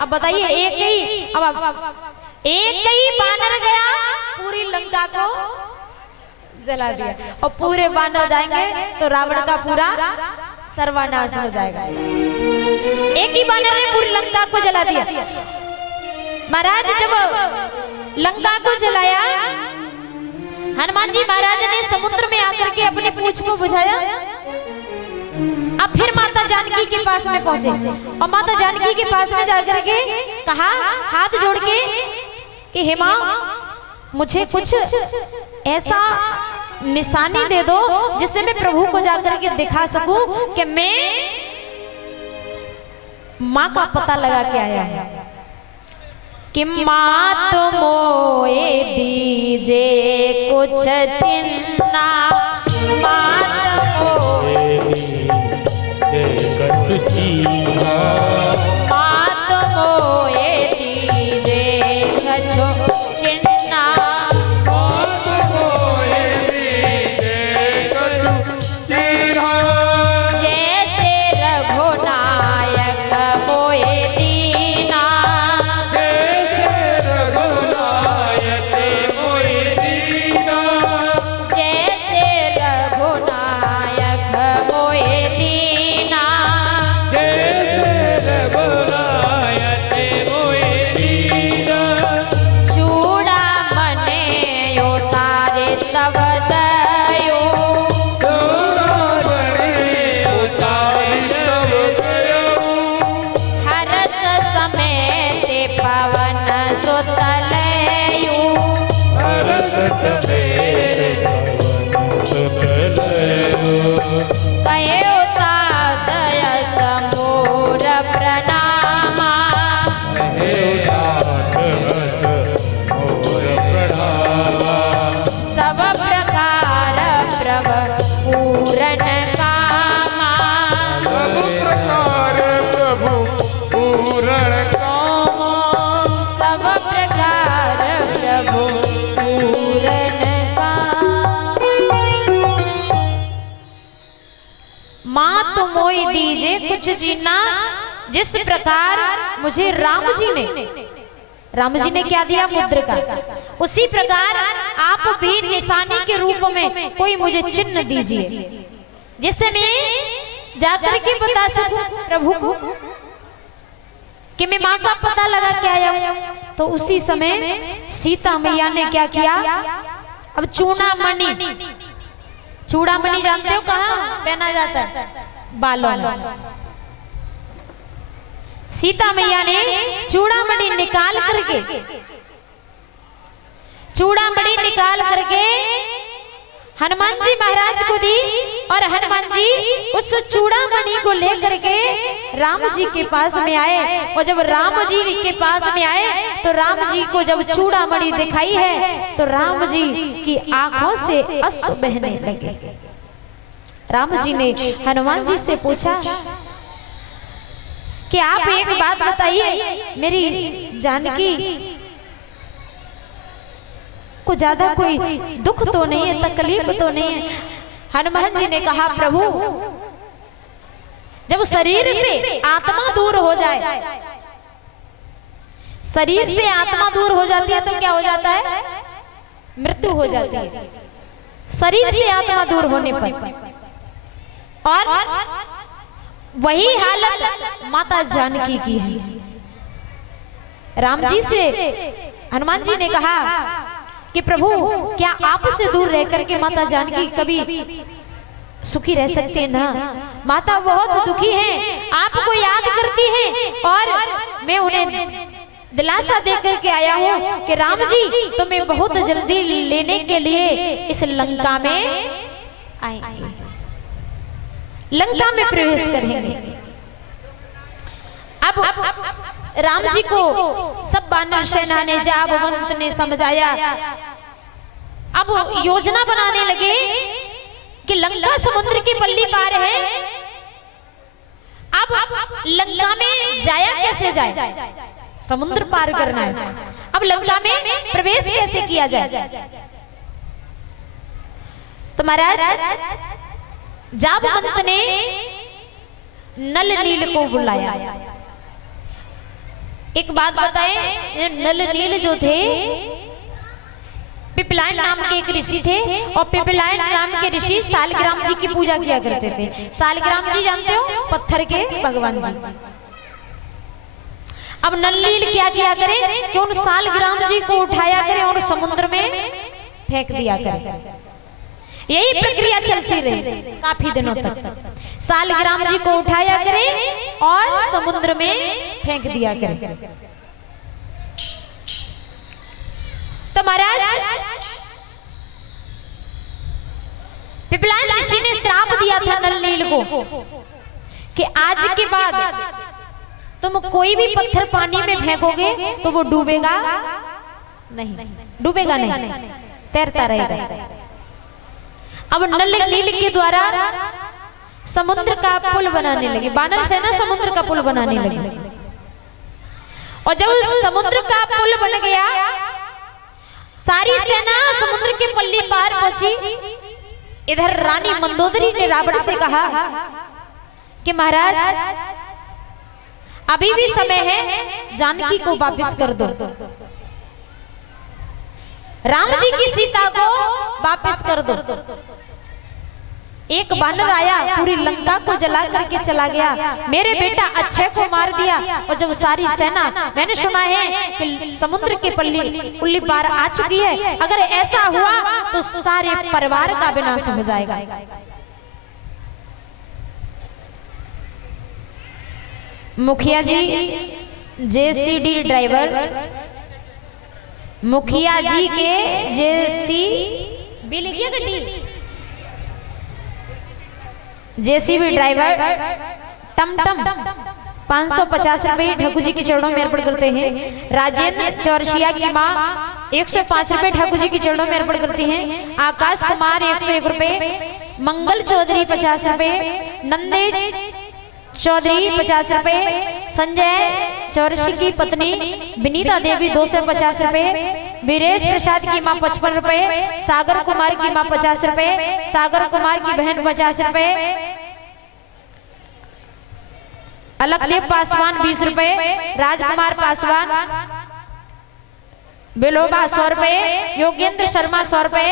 अब बताइए एक ही बानर गया पूरी लंका को जला दिया, और पूरे बानर जाएंगे तो रावण का पूरा सर्वनाश हो जाएगा। एक ही बानर ने पूरी लंका को जला दिया। महाराज जब लंका को जलाया, हनुमान जी महाराज ने समुद्र में आकर के अपनी पूंछ को बुझाया। अब फिर माता जानकी के पास में पहुंचे, और माता जानकी के पास में जाकर के कहा हाथ जोड़ के कि हे मां, मुझे कुछ ऐसा निशानी दे दो जिससे मैं प्रभु को जाकर के दिखा सकूं कि मैं मां का पता लगा के आया है। कि मात मोए दीजे कुछ चिन्ना, मात मोए दीजे कुछ चिन्ना, मात मोए दीजे कुछ चिन्ना, मात मोए दीजे कुछ चिन्ना, जैसे रघुनायक मोए दीना, कुछ जीना, जिस प्रकार मुझे राम जी ने क्या दिया मुद्रिका, उसी प्रकार आप भी निशानी के रूप में कोई मुझे चिन्ह दीजिए जिससे मैं जाकर के बता सकूं प्रभु को कि मैं मां का पता लगा के आया। तो उसी समय सीता मैया ने क्या किया, अब चूड़ामणि जानते हो कहाँ पहना जाता है, बालों में। सीता मैया ने चूड़ामणि निकाल करके हनुमान जी महाराज को दी, और हनुमान जी उस चूड़ामणि को लेकर के राम जी के पास में आए। और जब राम जी के पास में आए तो राम जी को जब चूड़ामणि दिखाई है तो राम जी की आंखों से अश्रु बहने लगे। राम जी ने हनुमान जी से पूछा कि आप एक बात बताइए, मेरी जानकी को ज्यादा कोई दुख तो नहीं है, तकलीफ तो नहीं है? हनुमान जी ने कहा प्रभु, जब शरीर से आत्मा दूर हो जाए, शरीर से आत्मा दूर हो जाती है तो क्या हो जाता है, मृत्यु हो जाती है। शरीर से आत्मा दूर होने पर, और वही हालत माता जानकी की है। राम जी से हनुमान जी ने कहा कि प्रभु, क्या आपसे दूर रह करके माता जानकी कभी सुखी रह सकते हैं ना? माता बहुत दुखी हैं, आपको याद करती हैं, और मैं उन्हें दिलासा दे करके आया हूँ कि राम जी तुम्हें बहुत जल्दी लेने के लिए इस लंका में आएंगे, लंका में प्रवेश करेंगे। अब राम जी को सब वानर सेना ने, जाबवंत ने समझाया। अब योजना बनाने लगे कि लंका समुद्र की पल्ली पार है, अब लंका में जाया कैसे जाए, समुद्र पार करना है, अब लंका में प्रवेश कैसे किया जाए। तो महाराज जाबवंत ने नल नील को बुलाया, एक बात बताएं, ये नल नील जो थे पिपलायन नाम के एक ऋषि थे और पिपलायन नाम के ऋषि सालग्राम जी की पूजा किया करते थे। सालग्राम जी जानते हो, पत्थर के भगवान जी। अब नल नील क्या किया करे कि उन सालग्राम जी को उठाया करे और समुद्र में फेंक दिया करे। यही प्रक्रिया चलती रही काफी दिनों तक। सालग्राम जी को उठाया करे और समुद्र में फेंक दिया करे। तो महाराज पिपलायन ऋषि ने श्राप दिया था नल नील को कि आज के बाद तुम कोई भी पत्थर पानी में फेंकोगे तो वो डूबेगा नहीं, डूबेगा नहीं, तैरता रहेगा। अब नल नील के द्वारा समुद्र का पुल बनाने लगे, वानर सेना समुद्र का पुल बनाने लगी। और जब समुद्र का पुल बन गया, सारी सेना समुद्र के पल्ली पार पहुंची। इधर रानी मंदोदरी ने रावण से कहा कि महाराज अभी भी समय है, जानकी को वापस कर दो, राम जी की सीता को वापस कर दो। एक वानर आया, पूरी लंका को जला करके चला गया, मेरे बेटा अक्षय को मार दिया। और जब सारी सेना, मैंने सुना है कि समुद्र के पुल्ली पार आ चुकी है, अगर ऐसा हुआ तो सारे परिवार का विनाश हो जाएगा। मुखिया जी जेसीडी ड्राइवर, मुखिया जी के जेसीबी ड्राइवर टमटम 550 रुपए ठाकुर जी के चरणों में अर्पण करते हैं। राजेंद्र चौरसिया की माँ 105 रुपए ठाकुर जी के चरणों में अर्पण करती हैं। आकाश कुमार 101 रुपए, मंगल चौधरी 50 रुपए, नंदे चौधरी 50 रुपए, संजय चौरसी की पत्नी विनीता देवी 250 रुपए, वीरेश प्रसाद की माँ 55 रुपए, सागर कुमार की माँ 50 रुपए, सागर कुमार की बहन 50 रुपए, अलकदेव पासवान 20 रुपए, राजकुमार पासवान बेलोबा 100 रुपए, योगेंद्र शर्मा 100 रुपए,